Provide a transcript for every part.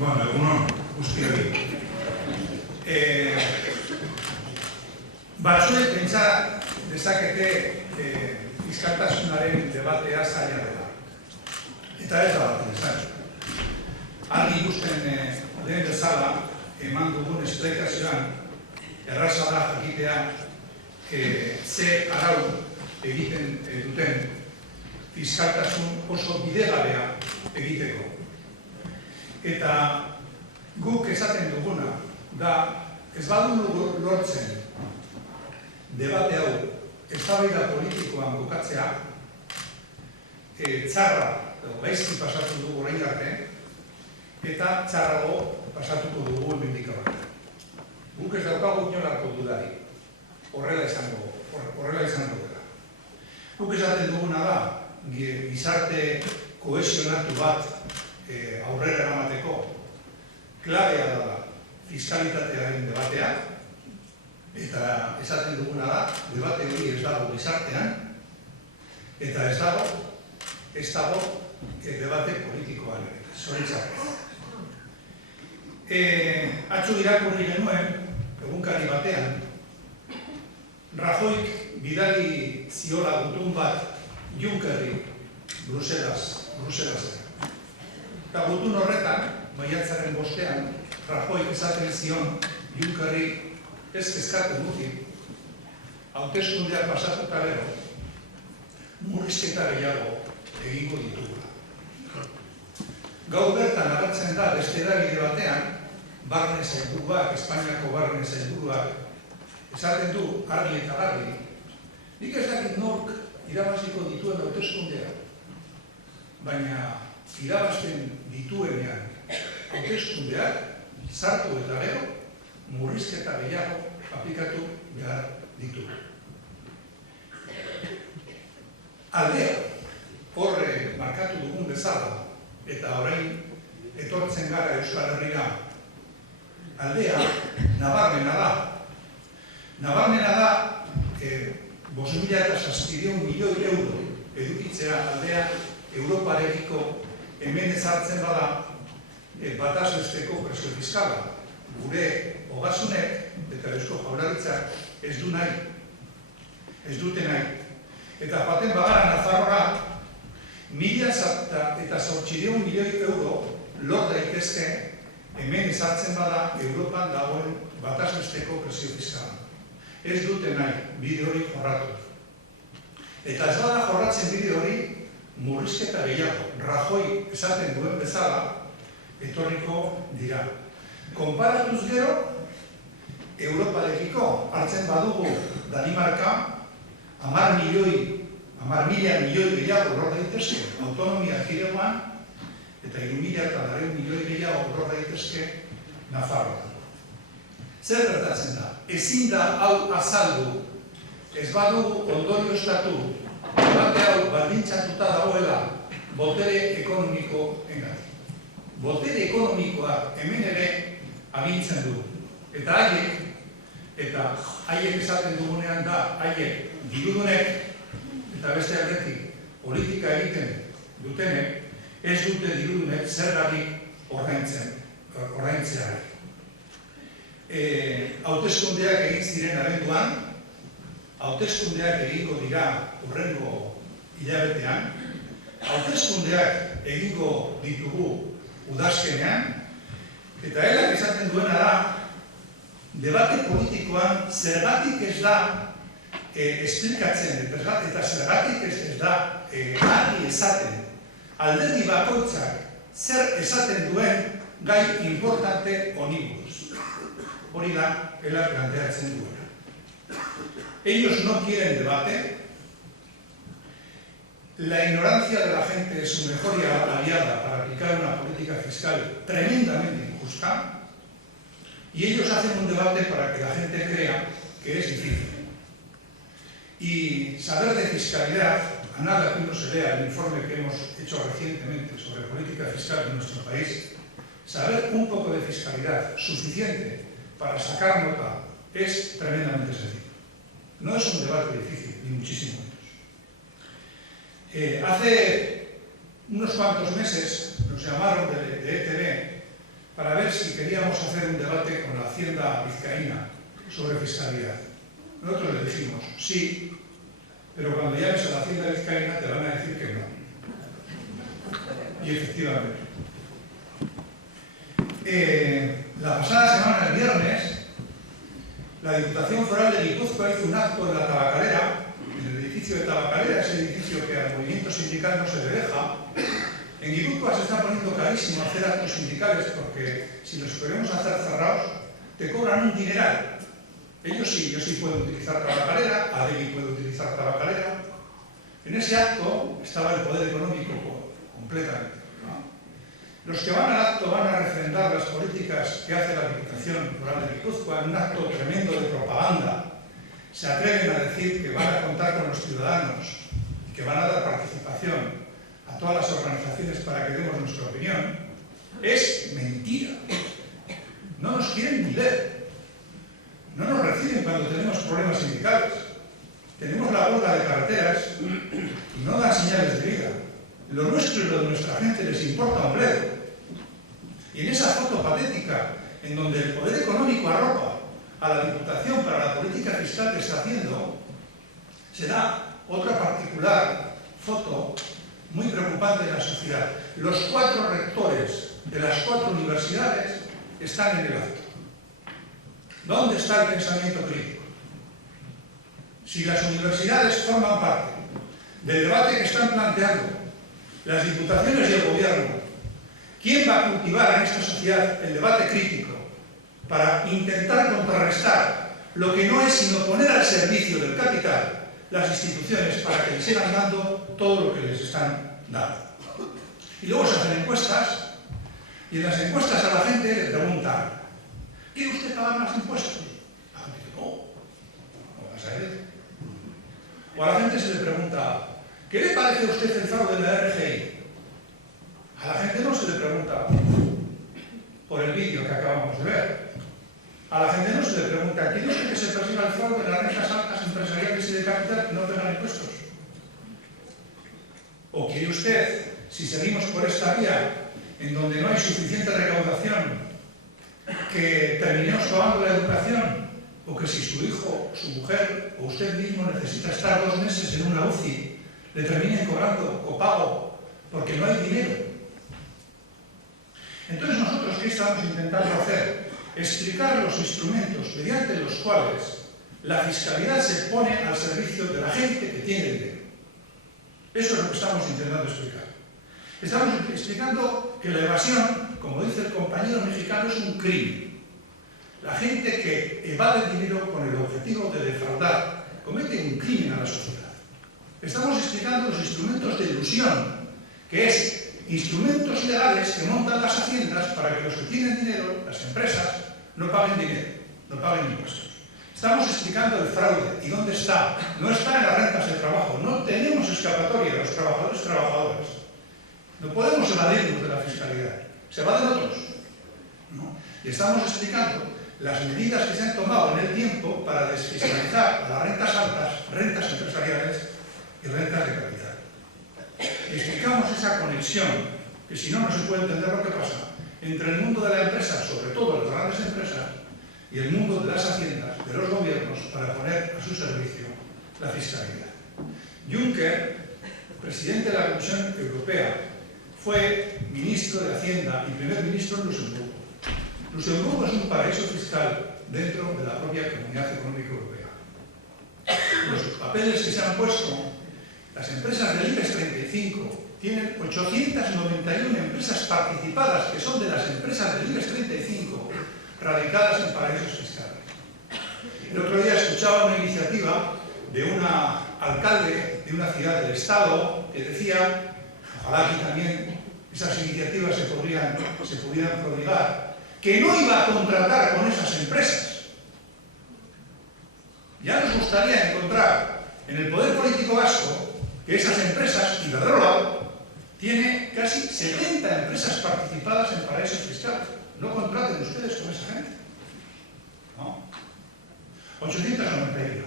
Bueno, egunon, guztioi. Batzuek pentsa dezakete fiskaltasunaren debatea zaila dela. Eta ez da bat izan. Argi ikusten den bezala, eman dugun esplikazioan, erraza da jakitea ze arau egiten duten fiskaltasun oso bidegabea egiteko. Eta guk esaten duguna da ez badugu lortzen debate hau eztabaida politikoan bukatzea, txarra gaizki pasatu dugu orain arte eta txarrago pasatuko dugu hemendik aurrera. Guk ez daukagu inolako dudari. Horrela izango dela. Guk esaten duguna da gizarte kohesionatu bat aurrera eramateko klabea da fiskalitatearen debatea, eta esaten duguna da debate hori ez dago gizartean eta ez dago debate politikoan zoritxak. Atzo irakurri genuen egunkari batean Rajoyk bidali ziola gutun bat Junckerri Bruselas. Eta gutun horretan, maiatzaren bostean, Rajoyk esaten zion Junckerri ez kezkatu muti, hauteskundeak pasatuta gero, murrizketa gehiago egingo ditugula. Gau bertan agertzen da beste eragile batean, barne sailburuak, Espainiako barne sailburuak, esaten du argi eta garbi, nik ez dakit nork irabaziko dituen hauteskundea, baina irabazten dituenean hauteskundeak sartu eta gero murrizketa gehiago aplikatu behar ditu. Aldea horre markatu dugun bezala eta orain etortzen gara Euskal Herrira, aldea nabarmena da. Nabarmena da 5.700 milioi euro edukitzea aldea Europarekiko hemen ezartzen bada bataz besteko presio fiskala. Gure ogasunek eta Eusko Jaurlaritzak ez du nahi. Ez dute nahi. Eta paten bagara Nafarroa 1.800 milioi euro lor daitezke hemen ezartzen bada Europan dagoen bataz besteko presio fiskala. Ez dute nahi bide hori jorratu. Eta ez bada jorratzen bide hori murrizketa gehiago. Rajoy esaten duen bezala etorriko dira. Konparatuz gero, Europarekiko hartzen badugu Danimarka 10.000 milioi gehiago lor daitezke autonomia erkidegoan eta 3.000 milioi gehiago lor daitezke Nafarroan. Zer gertatzen da? Ezin da hau azaldu, ez badugu ondorioztatu, debate hau baldintzatuta dagoela botere ekonomiko engatik. Botere ekonomikoa hemen ere agintzen du. Eta haiek esaten dugunean da, haiek dirudunek eta beste aldetik politika egiten dutenek, ez dute dirudunek zergatik ordaintzeari. Hauteskundeak egin ziren abenduan, hauteskundeak egingo dira hurrengo hilabetean, hauteskundeak egingo ditugu udazkenean, eta helak esaten duena da, debate politikoan zergatik ez da esplikatzen, eta zergatik ez da argi esaten, alderdi bakoitzak zer esaten duen gai importante honi buruz. Hori da, helak planteatzen duena. Ellos no quieren debate. La ignorancia de la gente es su mejor aliada para aplicar una política fiscal tremendamente injusta. Y ellos hacen un debate para que la gente crea que es difícil. Y saber de fiscalidad, a nada que uno se lea el informe que hemos hecho recientemente sobre política fiscal en nuestro país, saber un poco de fiscalidad suficiente para sacar nota es tremendamente sencillo. No es un debate difícil, ni muchísimo menos. Hace unos cuantos meses nos llamaron de ETV ver si queríamos hacer un debate con la Hacienda vizcaína sobre fiscalidad. Nosotros le dijimos sí, pero cuando llames a la Hacienda vizcaína te van a decir que no. Y efectivamente. La pasada semana, el viernes, la Diputación Foral de Guipúzcoa hizo un acto en la Tabacalera, en el edificio de Tabacalera, ese edificio que al movimiento sindical no se le deja. En Guipúzcoa se está poniendo carísimo hacer actos sindicales porque si los queremos hacer cerrados, te cobran un dineral. Ellos sí, yo sí puedo utilizar Tabacalera, Adegi puede utilizar Tabacalera. En ese acto estaba el poder económico completamente. Los que van al acto van a refrendar las políticas que hace la Diputación Foral de Guipúzcoa en un acto tremendo de propaganda. Se atreven a decir que van a contar con los ciudadanos y que van a dar participación a todas las organizaciones para que demos nuestra opinión. Es mentira. No nos quieren ni ver. No nos reciben cuando tenemos problemas sindicales. Tenemos la huelga de carreteras y no dan señales de vida. Lo nuestro y lo de nuestra gente les importa un bledo. Y en esa foto patética, en donde el poder económico arropa a la Diputación para la política fiscal que está haciendo, se da otra particular foto muy preocupante en la sociedad. Los 4 rectores de las 4 universidades están en el acto. ¿Dónde está el pensamiento crítico? Si las universidades forman parte del debate que están planteando las diputaciones y el gobierno, ¿quién va a cultivar en esta sociedad el debate crítico para intentar contrarrestar lo que no es sino poner al servicio del capital las instituciones para que les sigan dando todo lo que les están dando? Y luego se hacen encuestas, y en las encuestas a la gente le preguntan: ¿quiere usted pagar más impuestos? La gente dice: no vas a ir. O a la gente se le pregunta: ¿qué le parece a usted el fraude de la RGI? A la gente no se le pregunta por el vídeo que acabamos de ver. A la gente no se le pregunta: ¿quiere usted que se persiga el fraude en las rentas altas empresariales y de capital que no pagan impuestos? ¿O quiere usted, si seguimos por esta vía, en donde no hay suficiente recaudación, que terminemos pagando la educación? ¿O que si su hijo, su mujer o usted mismo necesita estar 2 meses en una UCI, le terminen cobrando copago porque no hay dinero? Entonces nosotros, ¿qué estamos intentando hacer? Explicar los instrumentos mediante los cuales la fiscalidad se pone al servicio de la gente que tiene dinero. Eso es lo que estamos intentando explicar. Estamos explicando que la evasión, como dice el compañero mexicano, es un crimen. La gente que evade dinero con el objetivo de defraudar comete un crimen a la sociedad. Estamos explicando los instrumentos de ilusión, que es instrumentos legales que montan las haciendas para que los que tienen dinero, las empresas, no paguen dinero, no paguen impuestos. Estamos explicando el fraude. ¿Y dónde está? No está en las rentas de trabajo. No tenemos escapatoria, los trabajadores y trabajadoras. No podemos evadirnos de la fiscalidad. Se evaden otros, ¿no? Y estamos explicando las medidas que se han tomado en el tiempo para desfiscalizar a las rentas altas, rentas empresariales y rentas de capital. Y explicamos esa conexión, que si no, no se puede entender lo que pasa entre el mundo de la empresa, sobre todo las grandes empresas, y el mundo de las haciendas, de los gobiernos, para poner a su servicio la fiscalidad. Juncker, presidente de la Comisión Europea, fue ministro de Hacienda y primer ministro en Luxemburgo. Luxemburgo es un paraíso fiscal dentro de la propia Comunidad Económica Europea. Los papeles que se han puesto, las empresas del IBEX 35 tienen 891 empresas participadas, que son de las empresas del IBEX 35, radicadas en paraísos fiscales. El otro día escuchaba una iniciativa de una alcalde de una ciudad del Estado que decía, ojalá aquí también esas iniciativas se pudieran prodigar, que no iba a contratar con esas empresas. Ya nos gustaría encontrar en el poder político vasco que esas empresas, Iberdrola, tiene casi 70 empresas participadas en paraísos fiscales. No contraten ustedes con esa gente. No. 891.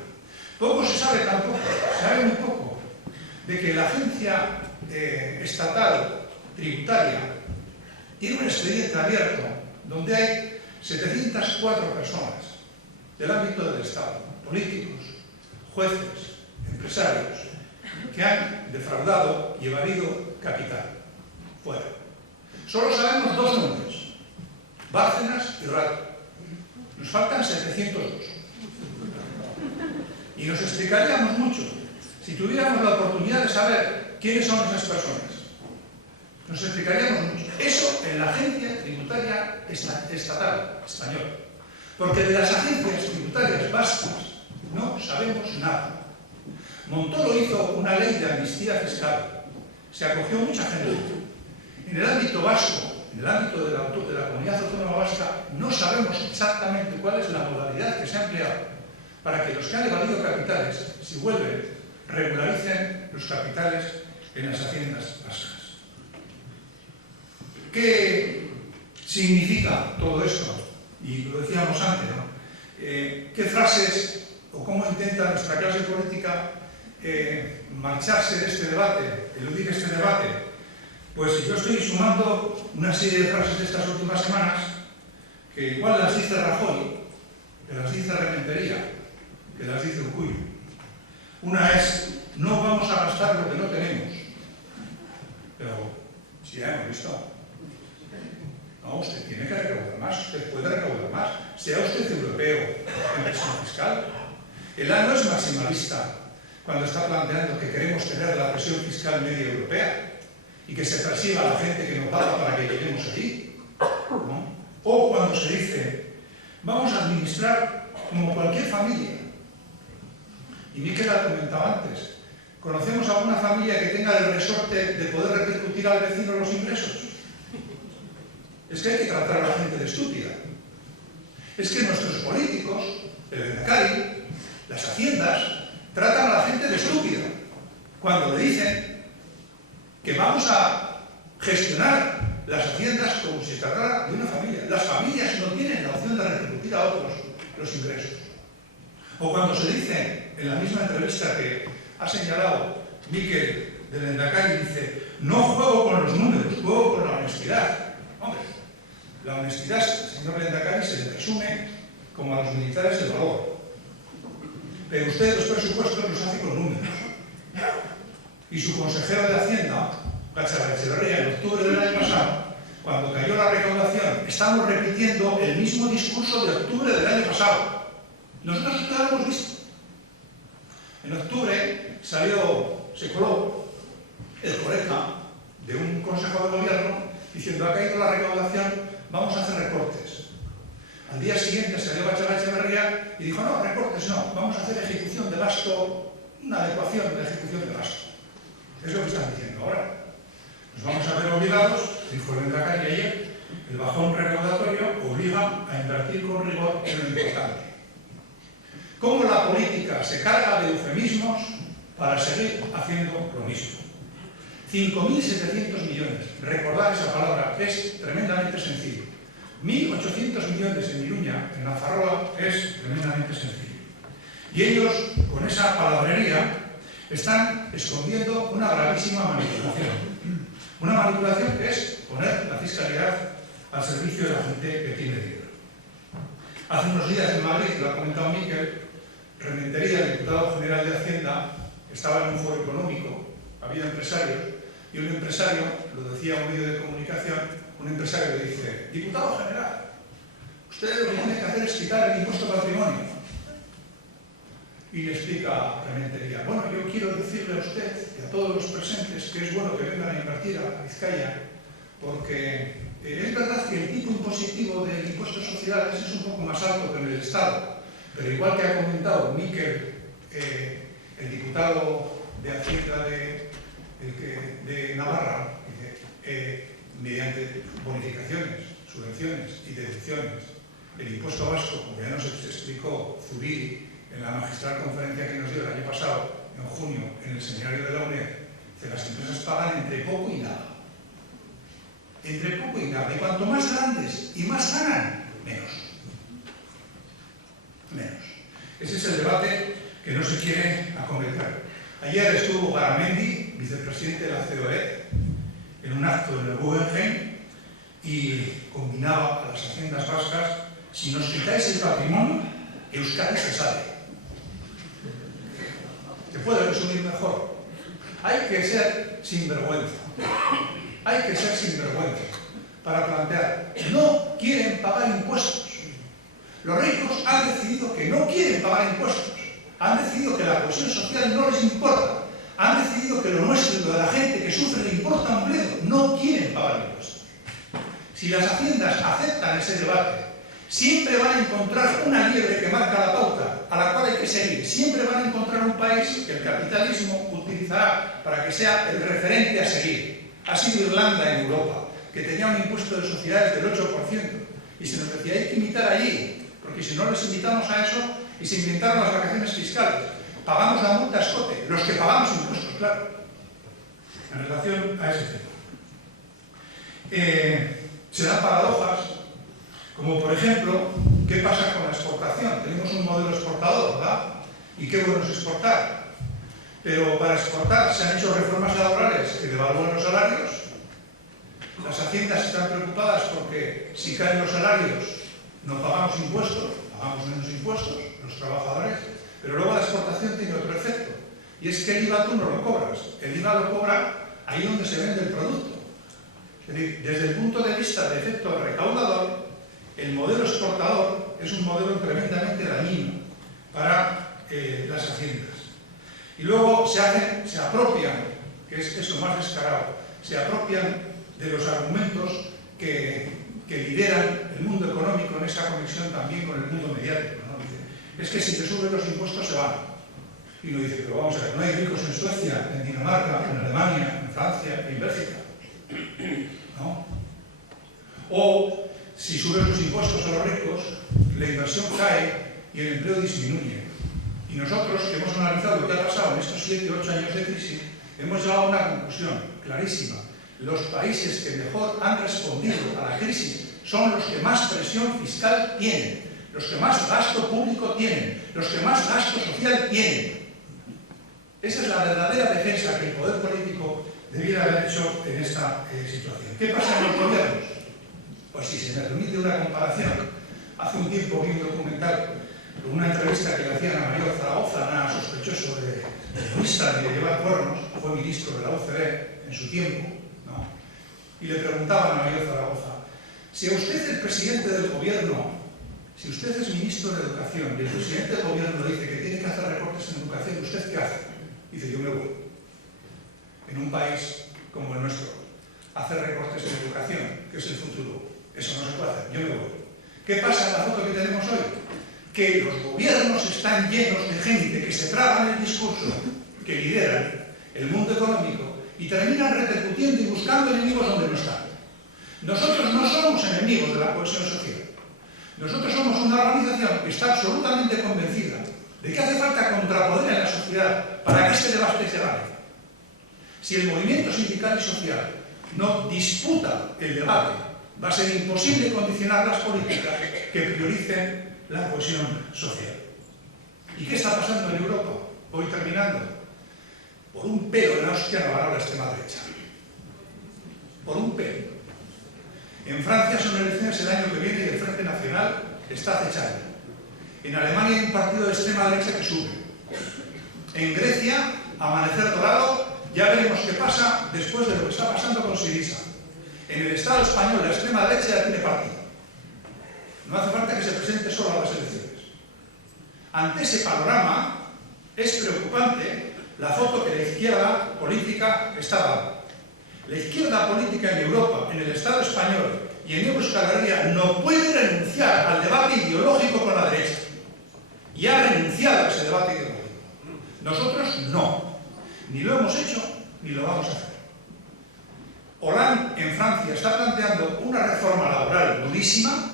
Poco se sabe tampoco, se sabe muy poco, de que la agencia estatal tributaria tiene un expediente abierto donde hay 704 personas del ámbito del Estado, políticos, jueces, empresarios, que han defraudado y evadido capital. Fuera. Solo sabemos dos nombres, Bárcenas y Rato. Nos faltan 702. Y nos explicaríamos mucho si tuviéramos la oportunidad de saber quiénes son esas personas. Nos explicaríamos mucho. Eso en la Agencia Tributaria Estatal española. Porque de las agencias tributarias vascas no sabemos nada. Montoro hizo una ley de amnistía fiscal. Se acogió mucha gente. En el ámbito vasco, en el ámbito de la comunidad autónoma vasca, no sabemos exactamente cuál es la modalidad que se ha empleado para que los que han evadido capitales, si vuelven, regularicen los capitales en las haciendas vascas. ¿Qué significa todo esto? Y lo decíamos antes, ¿no? ¿Qué frases o cómo intenta nuestra clase política marcharse de este debate, eludir este debate? Pues yo estoy sumando una serie de frases de estas últimas semanas que igual las dice Rajoy, que las dice Rementería, que las dice Urkullu. Una es: no vamos a gastar lo que no tenemos. Pero si ya hemos visto. No, usted tiene que recaudar más, usted puede recaudar más. Sea usted europeo en presión fiscal. El A no es maximalista cuando está planteando que queremos tener la presión fiscal media europea y que se persiga a la gente que no paga para que lleguemos allí, ¿no? O cuando se dice: vamos a administrar como cualquier familia. Y Miquel ha comentado antes, ¿conocemos alguna familia que tenga el resorte de poder repercutir al vecino los ingresos? Es que hay que tratar a la gente de estúpida. Es que nuestros políticos, el Lehendakari, las haciendas, tratan a la gente de estúpida cuando le dicen que vamos a gestionar las haciendas como si se tratara de una familia. Las familias no tienen la opción de repercutir a otros los ingresos. O cuando se dice en la misma entrevista que ha señalado Miquel del Lehendakari, dice: no juego con los números, juego con la honestidad. Hombre, la honestidad, señor Lehendakari, se le presume como a los militares el valor. Pero usted los presupuestos los hace con números. Y su consejero de Hacienda, Gatzagaetxebarria, en octubre del año pasado, cuando cayó la recaudación, estamos repitiendo el mismo discurso de octubre del año pasado. Nosotros esto ya lo hemos visto. En octubre se coló el Coreca de un consejo de gobierno diciendo: ha caído la recaudación, vamos a hacer recortes. Al día siguiente salió Gatzagaetxebarria y dijo: no, recortes no, vamos a hacer ejecución de gasto, una adecuación de ejecución de gasto. Es lo que están diciendo ahora. Nos vamos a ver obligados, dijo el Lehendakari ayer, el bajón recaudatorio obliga a invertir con rigor en lo importante. ¿Cómo la política se carga de eufemismos para seguir haciendo lo mismo? 5.700 millones. Recordar esa palabra es tremendamente sencillo. 1.800 millones en Iruña, en Nafarroa, es tremendamente sencillo. Y ellos, con esa palabrería, están escondiendo una gravísima manipulación. Una manipulación que es poner la fiscalidad al servicio de la gente que tiene dinero. Hace unos días en Madrid, lo ha comentado Miquel, Rementería, el diputado general de Hacienda, estaba en un foro económico, había empresarios, y un empresario, lo decía un medio de comunicación, un empresario le dice: diputado general, usted lo que tiene que hacer es quitar el impuesto de patrimonio. Y le explica Rementería: bueno, yo quiero decirle a usted y a todos los presentes que es bueno que vengan a invertir a Vizcaya, porque es verdad que el tipo impositivo del impuesto de sociedades es un poco más alto que en el Estado, pero igual que ha comentado Miquel, el diputado de Hacienda de Navarra, mediante bonificaciones, subvenciones y deducciones, el impuesto vasco, como ya nos explicó Zubiri en la magistral conferencia que nos dio el año pasado, en junio, en el seminario de la UNED, que las empresas pagan entre poco y nada. Entre poco y nada. Y cuanto más grandes y más ganan, menos. Menos. Ese es el debate que no se quiere acometer. Ayer estuvo Garamendi, vicepresidente de la COE, en un acto en el Guggenheim, y combinaba a las haciendas vascas: si nos quitáis el patrimonio, Euskadi se sale. ¿Te puedo resumir mejor? Hay que ser sinvergüenza. Hay que ser sinvergüenza para plantear: no quieren pagar impuestos. Los ricos han decidido que no quieren pagar impuestos. Han decidido que la cohesión social no les importa. Han decidido que lo nuestro y lo de la gente que sufre le importa un bledo. No quieren pagar impuestos. Si las haciendas aceptan ese debate, siempre van a encontrar una liebre que marca la pauta a la cual hay que seguir. Siempre van a encontrar un país que el capitalismo utilizará para que sea el referente a seguir. Ha sido Irlanda en Europa, que tenía un impuesto de sociedades del 8%. Y se nos decía: hay que imitar allí, porque si no les invitamos a eso, y se inventaron las vacaciones fiscales. Pagamos la multa a escote, los que pagamos impuestos, claro, en relación a ese tema. Se dan paradojas, como por ejemplo, ¿qué pasa con la exportación? Tenemos un modelo exportador, ¿verdad? Y qué bueno es exportar. Pero para exportar se han hecho reformas laborales que devalúan los salarios. Las haciendas están preocupadas porque si caen los salarios no pagamos impuestos, pagamos menos impuestos, los trabajadores. Pero luego la exportación tiene otro efecto, y es que el IVA tú no lo cobras. El IVA lo cobra ahí donde se vende el producto. Es decir, desde el punto de vista de efecto recaudador, el modelo exportador es un modelo tremendamente dañino para las haciendas. Y luego se apropian, que es eso más descarado, se apropian de los argumentos que lideran el mundo económico en esa conexión también con el mundo mediático, ¿no? Dice: es que si te suben los impuestos se van. Y uno dice: pero vamos a ver, ¿no hay ricos en Suecia, en Dinamarca, en Alemania, en Francia, en Bélgica? ¿No? O si subes los impuestos a los ricos, la inversión cae y el empleo disminuye. Y nosotros, que hemos analizado lo que ha pasado en estos 7 o 8 años de crisis, hemos llegado a una conclusión clarísima: los países que mejor han respondido a la crisis son los que más presión fiscal tienen, los que más gasto público tienen, los que más gasto social tienen. Esa es la verdadera defensa que el poder político debiera haber hecho en esta situación. ¿Qué pasa en los gobiernos? Pues si se me permite una comparación, hace un tiempo vi un documental con una entrevista que le hacían a Mario Zaragoza, nada sospechoso de comunista ni de llevar cuernos, fue ministro de la OCDE en su tiempo, ¿no? Y le preguntaban a Mario Zaragoza: si a usted, el presidente del gobierno, si usted es ministro de Educación y el presidente del gobierno dice que tiene que hacer recortes en educación, ¿usted qué hace? Dice: yo me voy. En un país como el nuestro, hacer recortes en educación, que es el futuro, eso no se puede hacer, yo me voy. ¿Qué pasa en la foto que tenemos hoy? Que los gobiernos están llenos de gente que se tragan el discurso, que lideran el mundo económico y terminan repercutiendo y buscando enemigos donde no están. Nosotros no somos enemigos de la cohesión social. Nosotros somos una organización que está absolutamente convencida de que hace falta contrapoder en la sociedad para que este debate se gane. Si el movimiento sindical y social no disputa el debate, va a ser imposible condicionar las políticas que prioricen la cohesión social. ¿Y qué está pasando en Europa? Voy terminando. Por un pelo de la hostia no ganó la extrema derecha. Por un pelo. En Francia son elecciones el año que viene y el Frente Nacional está acechando. En Alemania hay un partido de extrema derecha que sube. En Grecia, amanecer dorado, ya veremos qué pasa después de lo que está pasando con Syriza. En el Estado español la extrema derecha ya tiene partido. No hace falta que se presente solo a las elecciones. Ante ese panorama, es preocupante la foto que la izquierda política está dando. La izquierda política en Europa, en el Estado español y en Euskal Herria no puede renunciar al debate ideológico con la derecha. Y ha renunciado a ese debate ideológico. Nosotros no. Ni lo hemos hecho, ni lo vamos a hacer. Hollande en Francia está planteando una reforma laboral durísima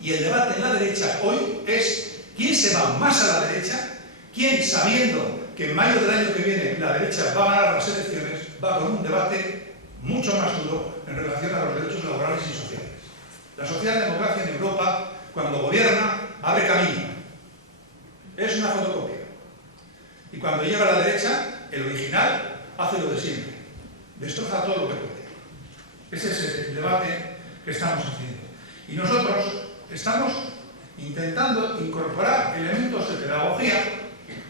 y el debate en la derecha hoy es quién se va más a la derecha, quién, sabiendo que en mayo del año que viene la derecha va a ganar las elecciones, va con un debate mucho más duro en relación a los derechos laborales y sociales. La socialdemocracia en Europa, cuando gobierna, abre camino. Es una fotocopia. Y cuando llega a la derecha, el original hace lo de siempre. Destroza todo lo que puede. Ese es el debate que estamos haciendo. Y nosotros estamos intentando incorporar elementos de pedagogía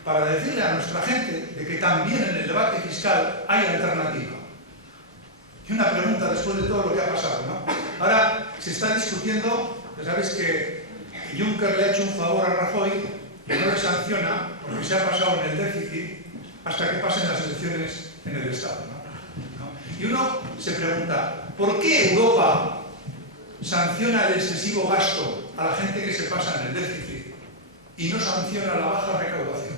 para decirle a nuestra gente de que también en el debate fiscal hay alternativa. Y una pregunta después de todo lo que ha pasado, ¿no? Ahora se está discutiendo, ya sabéis que Juncker le ha hecho un favor a Rajoy que no le sanciona porque se ha pasado en el déficit hasta que pasen las elecciones en el Estado, ¿no? Y uno se pregunta, ¿por qué Europa sanciona el excesivo gasto a la gente que se pasa en el déficit y no sanciona la baja recaudación?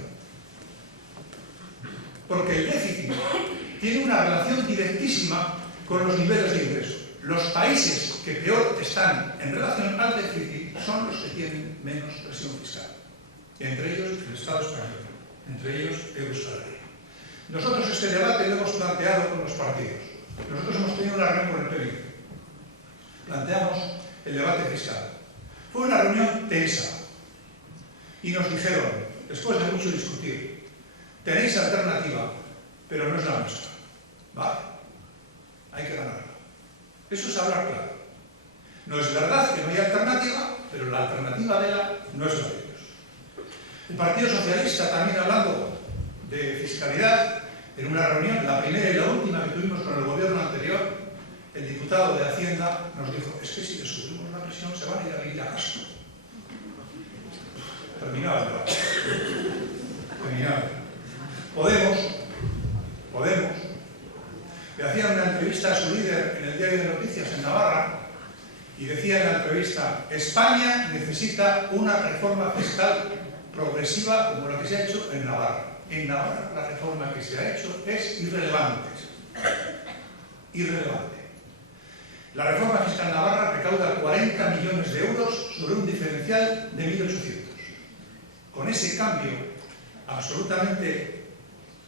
Porque el déficit tiene una relación directísima con los niveles de ingresos. Los países que peor están en relación al déficit son los que tienen menos presión fiscal. Entre ellos el Estado español, entre ellos Euskal Herria. Nosotros este debate lo hemos planteado con los partidos. Nosotros hemos tenido una reunión con el PNV. Planteamos el debate fiscal. Fue una reunión tensa. Y nos dijeron, después de mucho discutir, tenéis alternativa, pero no es la nuestra. ¿Vale? Hay que ganarla. Eso es hablar claro. No es verdad que no hay alternativa, pero la alternativa de ella no es la de ellos. El Partido Socialista, también hablando de fiscalidad, en una reunión, la primera y la última que tuvimos con el gobierno anterior, el diputado de Hacienda nos dijo, es que si le subimos la presión se van a ir a vivir a gasto. Terminaba el debate. Terminaba. Podemos, le hacían una entrevista a su líder en el Diario de Noticias en Navarra y decía en la entrevista, España necesita una reforma fiscal progresiva como la que se ha hecho en Navarra. En Navarra la reforma que se ha hecho es irrelevante. Irrelevante. La reforma fiscal en Navarra recauda 40 millones de euros sobre un diferencial de 1.800. Con ese cambio absolutamente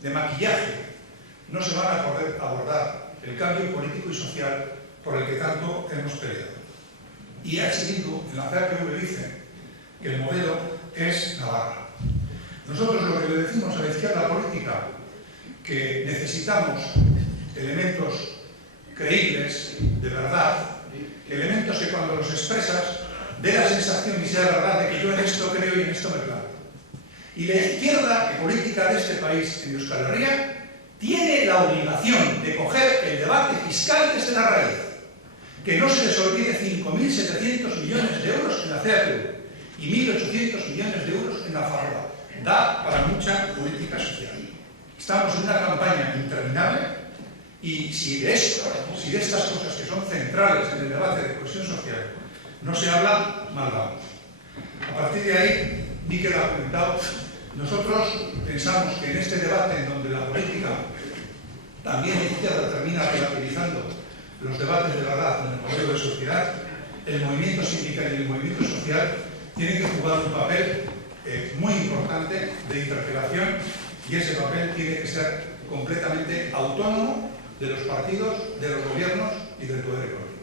de maquillaje no se van a poder abordar el cambio político y social por el que tanto hemos peleado. Y H. Bildu en la CAPV dice que el modelo es Navarra. Nosotros lo que le decimos a la izquierda política, que necesitamos elementos creíbles, de verdad, elementos que cuando los expresas dé la sensación y sea verdad de que yo en esto creo y en esto me planto. Y la izquierda política de este país, en Euskal Herria, tiene la obligación de coger el debate fiscal desde la raíz. Que no se les olvide 5.700 millones de euros en la CAPV y 1.800 millones de euros en la Farroa. Da para mucha política social. Estamos en una campaña interminable y si de estas cosas que son centrales en el debate de cohesión social no se habla, mal vamos. A partir de ahí, Miquel ha comentado, nosotros pensamos que en este debate en donde la política también la izquierda termina relativizando los debates de verdad en el modelo de sociedad, el movimiento sindical y el movimiento social tienen que jugar un papel muy importante de interpelación y ese papel tiene que ser completamente autónomo de los partidos, de los gobiernos y del poder económico.